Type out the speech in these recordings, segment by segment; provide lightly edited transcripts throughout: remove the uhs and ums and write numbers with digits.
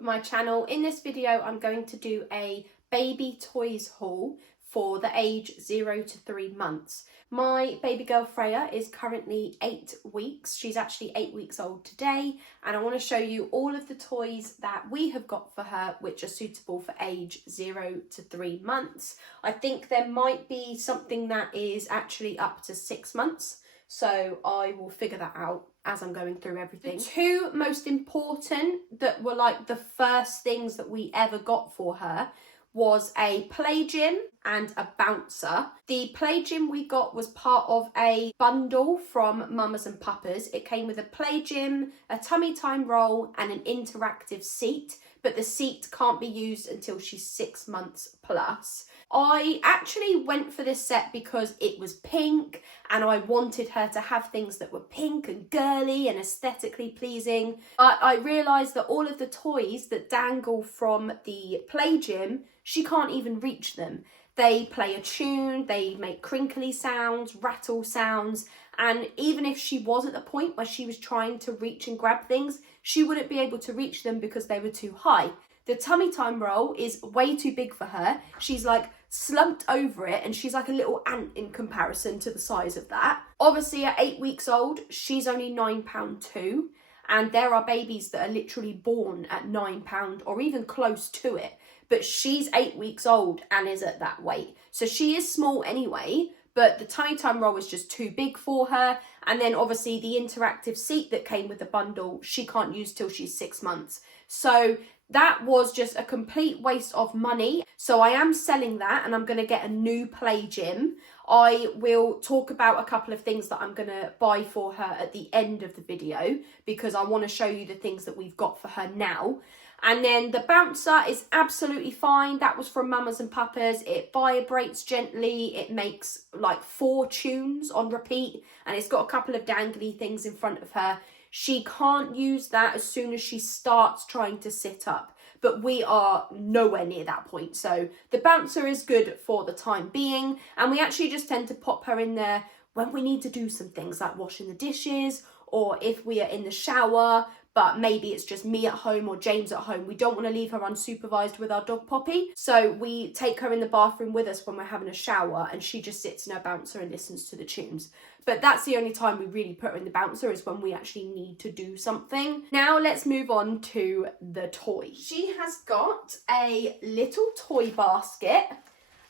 my channel. In this video I'm going to do a baby toys haul for the age 0 to 3 months. My baby girl Freya is currently 8 weeks. She's actually 8 weeks old today, and I want to show you all of the toys that we have got for her which are suitable for age 0 to 3 months. I think there might be something that is actually up to 6 months, so I will figure that out as I'm going through everything. The two most important that were like the first things that we ever got for her was a Playgym and a bouncer. The Playgym we got was part of a bundle from Mamas and Papas. It came with a Playgym, a tummy time roll and an interactive seat, but the seat can't be used until she's 6 months plus. I actually went for this set because it was pink and I wanted her to have things that were pink and girly and aesthetically pleasing. But I realised that all of the toys that dangle from the Playgym, she can't even reach them. They play a tune, they make crinkly sounds, rattle sounds, and even if she was at the point where she was trying to reach and grab things, she wouldn't be able to reach them because they were too high. The tummy time roll is way too big for her. She's like slumped over it and she's like a little ant in comparison to the size of that. Obviously at 8 weeks old, she's only £9.2, and there are babies that are literally born at £9 or even close to it. But she's 8 weeks old and is at that weight. So she is small anyway, but the tummy time roll is just too big for her. And then obviously the interactive seat that came with the bundle, she can't use till she's 6 months. So that was just a complete waste of money. So I am selling that and I'm going to get a new Playgym. I will talk about a couple of things that I'm going to buy for her at the end of the video because I want to show you the things that we've got for her now. And then the bouncer is absolutely fine. That was from Mamas and Papas. It vibrates gently. It makes like 4 tunes on repeat. And it's got a couple of dangly things in front of her. She can't use that as soon as she starts trying to sit up. But we are nowhere near that point. So the bouncer is good for the time being. And we actually just tend to pop her in there when we need to do some things like washing the dishes, or if we are in the shower, but maybe it's just me at home or James at home. We don't want to leave her unsupervised with our dog Poppy. So we take her in the bathroom with us when we're having a shower and she just sits in her bouncer and listens to the tunes. But that's the only time we really put her in the bouncer, is when we actually need to do something. Now let's move on to the toy. She has got a little toy basket,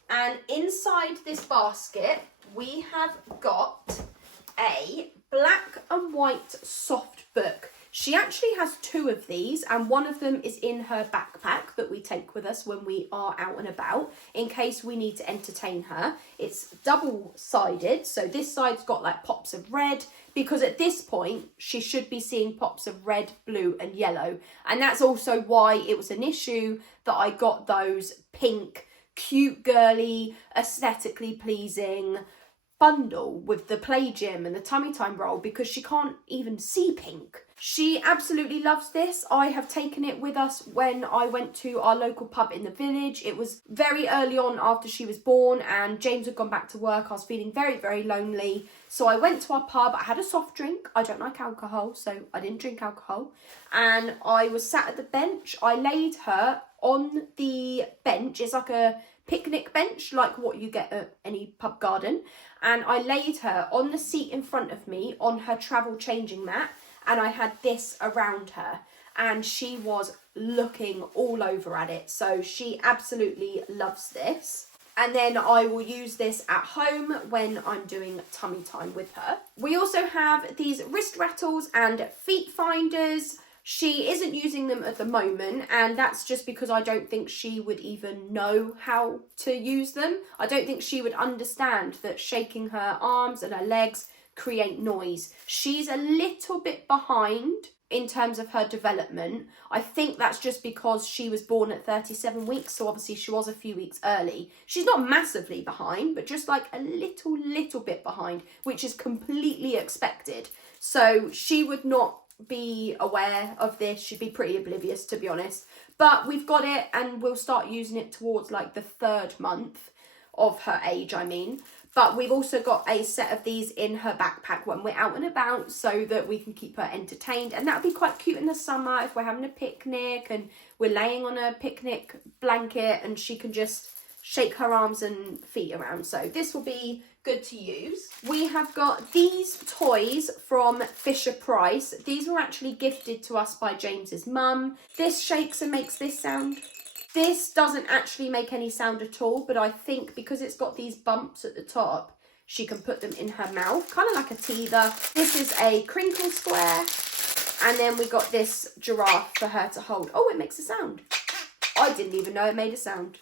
and inside this basket we have got a black and white soft book. She actually has 2 of these, and one of them is in her backpack that we take with us when we are out and about in case we need to entertain her. It's double-sided, so this side's got like pops of red, because at this point she should be seeing pops of red, blue and yellow, and that's also why it was an issue that I got those pink, cute, girly, aesthetically pleasing bundle with the Playgym and the tummy time roll, because she can't even see pink. She absolutely loves this. I have taken it with us when I went to our local pub in the village. It was very early on after she was born and James had gone back to work. I was feeling very, very lonely. So I went to our pub. I had a soft drink. I don't like alcohol, so I didn't drink alcohol. And I was sat at the bench. I laid her on the bench. It's like a picnic bench, like what you get at any pub garden. And I laid her on the seat in front of me on her travel changing mat. And I had this around her, and she was looking all over at it. So she absolutely loves this. And then I will use this at home when I'm doing tummy time with her. We also have these wrist rattles and feet finders. She isn't using them at the moment, and that's just because I don't think she would even know how to use them. I don't think she would understand that shaking her arms and her legs create noise. She's a little bit behind in terms of her development. I think that's just because she was born at 37 weeks, so obviously she was a few weeks early. She's not massively behind, but just like a little bit behind, which is completely expected. So she would not be aware of this. She'd be pretty oblivious, to be honest. But we've got it, and we'll start using it towards like the 3rd month of her age, I mean. But we've also got a set of these in her backpack when we're out and about so that we can keep her entertained. And that would be quite cute in the summer if we're having a picnic and we're laying on a picnic blanket and she can just shake her arms and feet around. So this will be good to use. We have got these toys from Fisherprice. These were actually gifted to us by James's mum. This shakes and makes this sound. This doesn't actually make any sound at all, but I think because it's got these bumps at the top, she can put them in her mouth, kind of like a teether. This is a crinkle square. And then we got this giraffe for her to hold. Oh, it makes a sound. I didn't even know it made a sound.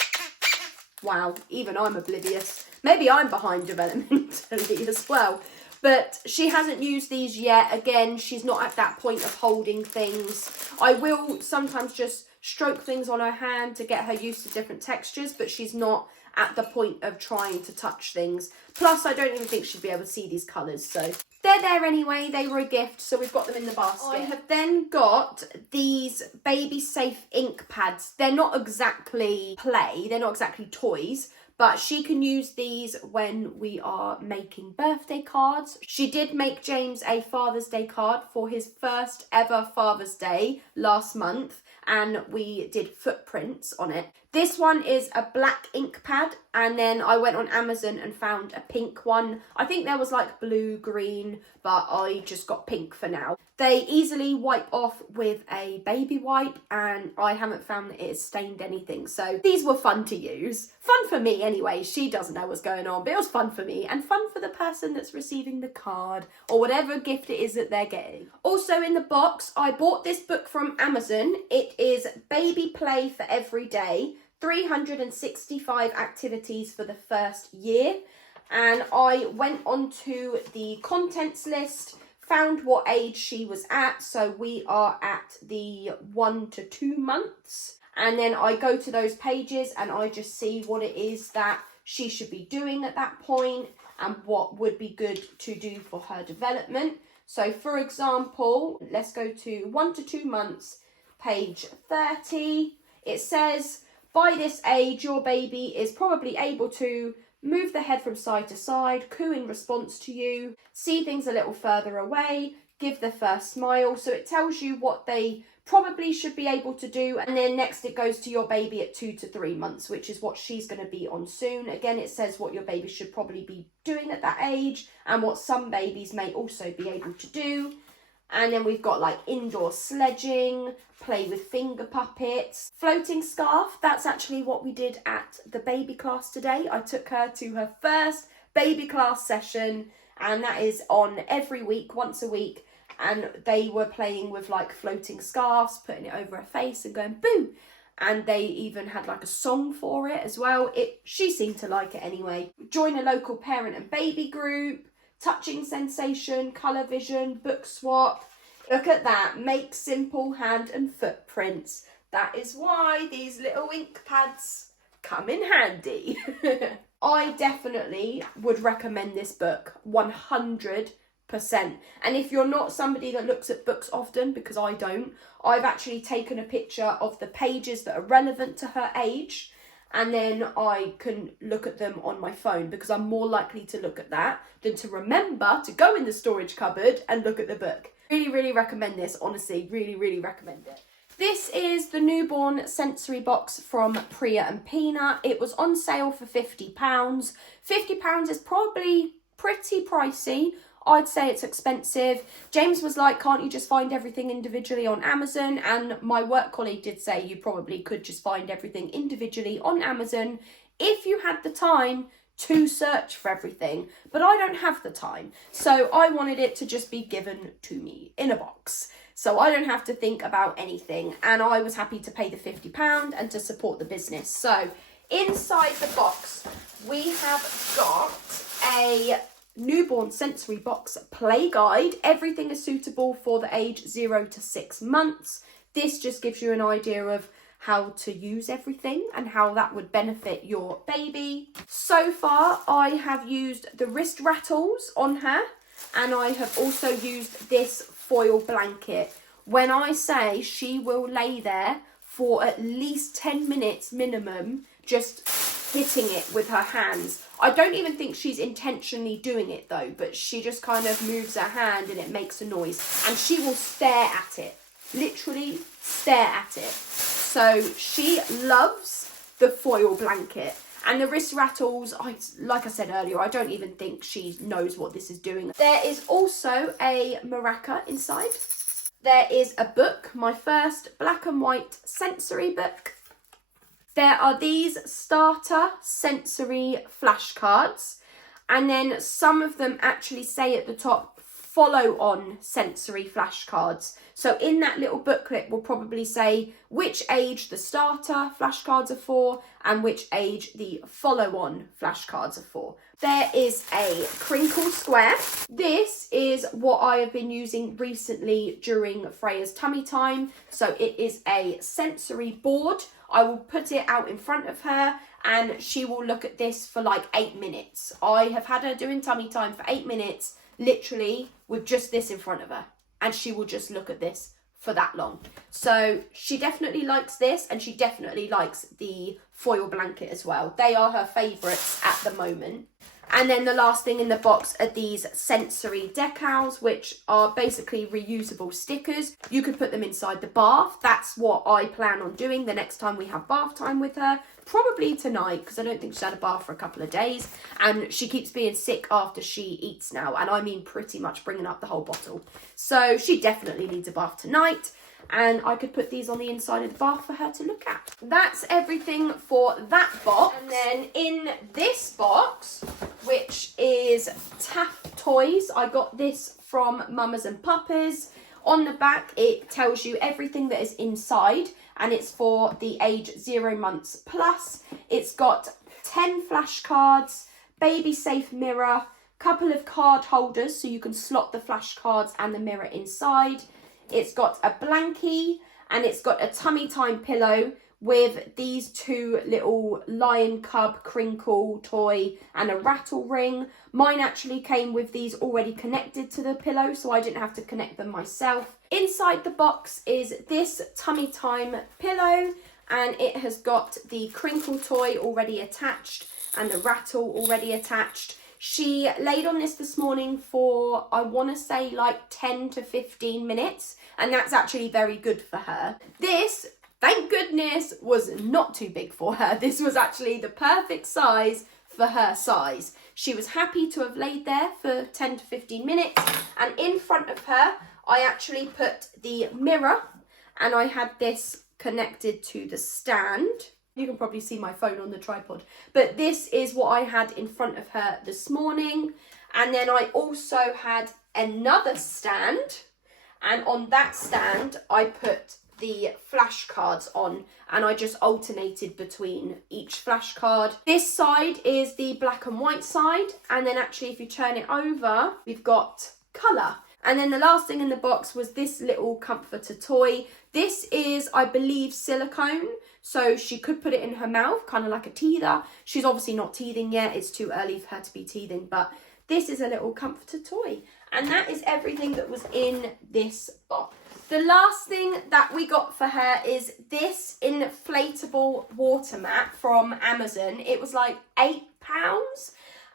Wow, even I'm oblivious. Maybe I'm behind developmentally as well. But she hasn't used these yet. Again, she's not at that point of holding things. I will sometimes just stroke things on her hand to get her used to different textures, but she's not at the point of trying to touch things. Plus, I don't even think she'd be able to see these colours, so they're there anyway. They were a gift, so we've got them in the basket. I have then got these baby safe ink pads. They're not exactly play, they're not exactly toys, but she can use these when we are making birthday cards. She did make James a Father's Day card for his first ever Father's Day last month, and we did footprints on it. This one is a black ink pad, and then I went on Amazon and found a pink one. I think there was like blue, green, but I just got pink for now. They easily wipe off with a baby wipe, and I haven't found that it has stained anything. So these were fun to use. Fun for me anyway. She doesn't know what's going on, but it was fun for me and fun for the person that's receiving the card or whatever gift it is that they're getting. Also in the box, I bought this book from Amazon. It is Baby Play for Every Day. 365 activities for the first year, and I went onto the contents list, found what age she was at, so we are at the 1 to 2 months, and then I go to those pages and I just see what it is that she should be doing at that point and what would be good to do for her development. So for example, let's go to 1 to 2 months, page 30. It says, by this age, your baby is probably able to move the head from side to side, coo in response to you, see things a little further away, give the first smile. So it tells you what they probably should be able to do. And then next it goes to your baby at 2 to 3 months, which is what she's going to be on soon. Again, it says what your baby should probably be doing at that age and what some babies may also be able to do. And then we've got like indoor sledging, play with finger puppets, floating scarf. That's actually what we did at the baby class today. I took her to her first baby class session, and that is on every week, once a week. And they were playing with like floating scarves, putting it over her face and going boo. And they even had like a song for it as well. She seemed to like it anyway. Join a local parent and baby group. Touching sensation, colour vision, book swap. Look at that. Make simple hand and footprints. That is why these little ink pads come in handy. I definitely would recommend this book 100%. And if you're not somebody that looks at books often, because I don't, I've actually taken a picture of the pages that are relevant to her age. And then I can look at them on my phone because I'm more likely to look at that than to remember to go in the storage cupboard and look at the book. Really, really recommend this. Honestly, really, really recommend it. This is the newborn sensory box from Priya and Peanut. It was on sale for £50. £50 is probably pretty pricey. I'd say it's expensive. James was like, can't you just find everything individually on Amazon? And my work colleague did say you probably could just find everything individually on Amazon if you had the time to search for everything. But I don't have the time. So I wanted it to just be given to me in a box. So I don't have to think about anything. And I was happy to pay the £50 and to support the business. So inside the box, we have got a newborn sensory box play guide. Everything is suitable for the age 0 to 6 months. This just gives you an idea of how to use everything and how that would benefit your baby. So far, I have used the wrist rattles on her, and I have also used this foil blanket. When I say she will lay there for at least 10 minutes minimum, just hitting it with her hands. I don't even think she's intentionally doing it though, but she just kind of moves her hand and it makes a noise. And she will stare at it, literally stare at it. So she loves the foil blanket. And the wrist rattles, like I said earlier, I don't even think she knows what this is doing. There is also a maraca inside. There is a book, my first black and white sensory book. There are these starter sensory flashcards. And then some of them actually say at the top, follow on sensory flashcards. So in that little booklet will probably say which age the starter flashcards are for and which age the follow on flashcards are for. There is a crinkle square. This is what I have been using recently during Freya's tummy time. So it is a sensory board. I will put it out in front of her and she will look at this for like 8 minutes. I have had her doing tummy time for 8 minutes, literally with just this in front of her. And she will just look at this for that long. So she definitely likes this and she definitely likes the foil blanket as well. They are her favourites at the moment. And then the last thing in the box are these sensory decals, which are basically reusable stickers. You could put them inside the bath. That's what I plan on doing the next time we have bath time with her. Probably tonight, because I don't think she's had a bath for a couple of days. And she keeps being sick after she eats now. And I mean pretty much bringing up the whole bottle. So she definitely needs a bath tonight. And I could put these on the inside of the bath for her to look at. That's everything for that box. And then in this box, which is Taf Toys, I got this from Mamas and Papas. On the back, it tells you everything that is inside, and it's for the age 0 months plus. It's got 10 flashcards, baby safe mirror, couple of card holders so you can slot the flashcards and the mirror inside. It's got a blankie and it's got a tummy time pillow with these 2 little lion cub crinkle toy and a rattle ring. Mine actually came with these already connected to the pillow, so I didn't have to connect them myself. Inside the box is this tummy time pillow, and it has got the crinkle toy already attached and the rattle already attached. She laid on this morning for, I want to say, like 10 to 15 minutes, and that's actually very good for her. This, thank goodness, was not too big for her. This was actually the perfect size for her size. She was happy to have laid there for 10 to 15 minutes, and in front of her, I actually put the mirror, and I had this connected to the stand. You can probably see my phone on the tripod. But this is what I had in front of her this morning. And then I also had another stand. And on that stand, I put the flashcards on. And I just alternated between each flashcard. This side is the black and white side. And then actually, if you turn it over, we've got colour. And then the last thing in the box was this little comforter toy. This is, I believe, silicone. So she could put it in her mouth, kind of like a teether. She's obviously not teething yet. It's too early for her to be teething. But this is a little comforter toy. And that is everything that was in this box. The last thing that we got for her is this inflatable water mat from Amazon. It was like £8.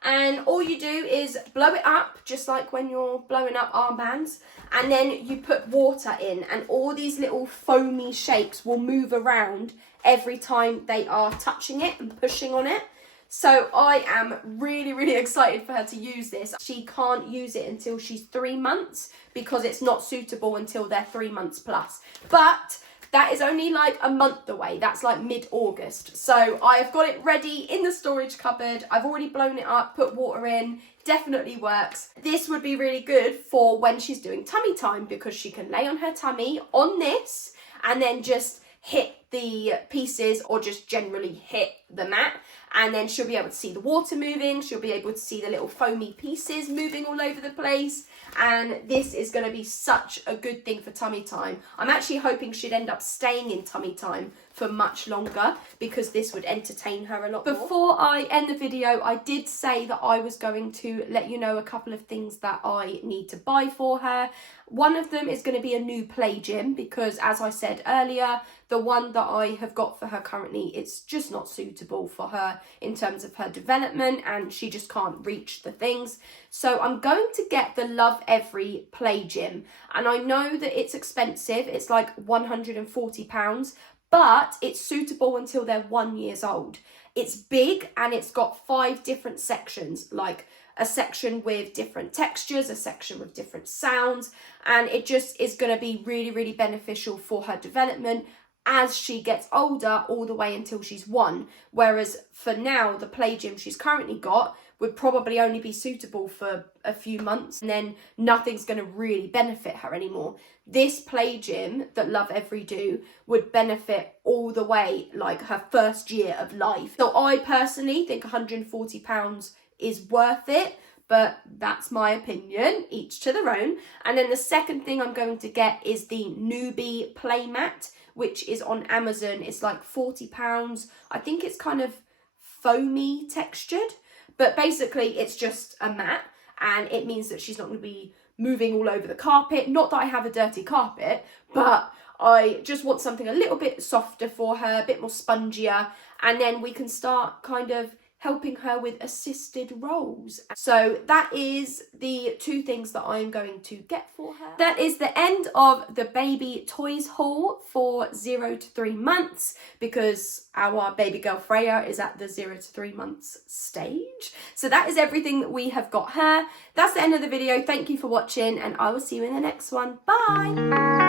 And all you do is blow it up, just like when you're blowing up armbands, and then you put water in, and all these little foamy shapes will move around every time they are touching it and pushing on it. So I am really, really excited for her to use this. She can't use it until she's 3 months because it's not suitable until they're 3 months plus. But that is only like a month away. That's like mid-August. So I've got it ready in the storage cupboard. I've already blown it up, put water in. Definitely works. This would be really good for when she's doing tummy time because she can lay on her tummy on this and then just hit the pieces or just generally hit the mat. And then she'll be able to see the water moving. She'll be able to see the little foamy pieces moving all over the place. And this is going to be such a good thing for tummy time. I'm actually hoping she'd end up staying in tummy time for much longer because this would entertain her a lot more. Before I end the video, I did say that I was going to let you know a couple of things that I need to buy for her. One of them is going to be a new play gym because, as I said earlier, the one that I have got for her currently, it's just not suitable for her. her in terms of her development, and she just can't reach the things. So I'm going to get the Love Every Playgym, and I know that it's expensive. It's like £140, but it's suitable until they're 1 year old. It's big and it's got 5 different sections, like a section with different textures, a section with different sounds, and it just is going to be really, really beneficial for her development as she gets older, all the way until she's 1. Whereas for now, the Playgym she's currently got would probably only be suitable for a few months, and then nothing's going to really benefit her anymore. This Playgym that Love Every do would benefit all the way, like her first year of life. So I personally think £140 is worth it, but that's my opinion, each to their own. And then the second thing I'm going to get is the Newbie Playmat, which is on Amazon. It's like £40. I think it's kind of foamy textured, but basically it's just a mat, and it means that she's not going to be moving all over the carpet. Not that I have a dirty carpet, but I just want something a little bit softer for her, a bit more spongier, and then we can start kind of helping her with assisted rolls. So that is the 2 things that I'm going to get for her. That is the end of the baby toys haul for 0 to 3 months, because our baby girl Freya is at the 0 to 3 months stage. So that is everything that we have got her. That's the end of the video. Thank you for watching, and I will see you in the next one. Bye!